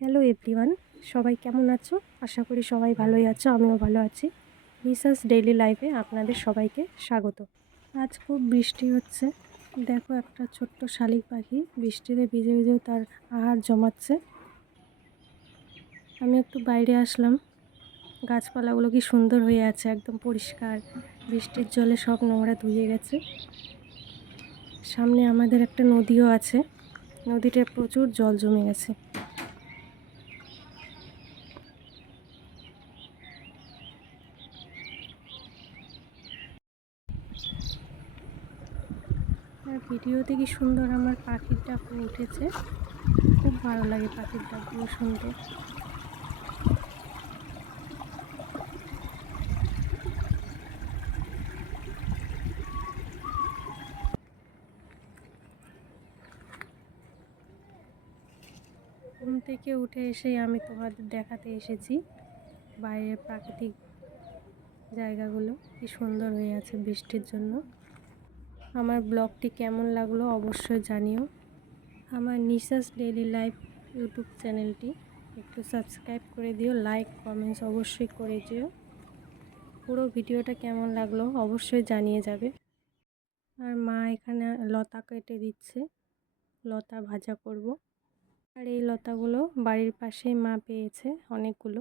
Hello everyone, সবাই কেমন আছো? আশা করি সবাই ভালোই আছো, আমিও ভালো আছি। নিশাস ডেইলি লাইফে আপনাদের সবাইকে স্বাগত। আজ খুব বৃষ্টি হচ্ছে। দেখো একটা ছোট্ট শালিক পাখি বৃষ্টিতে ভিজে ভিজেও তার আহার জমাচ্ছে। আমি একটু বাইরে আসলাম। গাছপালাগুলো কি সুন্দর হয়ে আছে, একদম পরিষ্কার। বৃষ্টির জলে সব নোংরা ধুয়ে গেছে। সামনে আমাদের একটা নদীও আছে। নদীতে প্রচুর জল জমে গেছে। আর ভিডিওতে কি সুন্দর আমার পাখির ডাক উঠেছে। খুব ভালো লাগে পাখির ডাকগুলো শুনতে। ঘুম থেকে উঠে এসেই আমি তোমাদের দেখাতে এসেছি বাইরের প্রাকৃতিক জায়গাগুলো কি সুন্দর হয়ে আছে বৃষ্টির জন্য। আমার ব্লগটি কেমন লাগলো অবশ্যই জানিও। আমার নিশাস ডেইলি লাইফ ইউটিউব চ্যানেলটি একটু সাবস্ক্রাইব করে দিও, লাইক কমেন্টস অবশ্যই করে দিও। পুরো ভিডিওটা কেমন লাগলো অবশ্যই জানিয়ে যাবে। আর মা এখানে লতা কেটে দিচ্ছে, লতা ভাজা করব। আর এই লতাগুলো বাড়ির পাশেই মা পেয়েছে অনেকগুলো,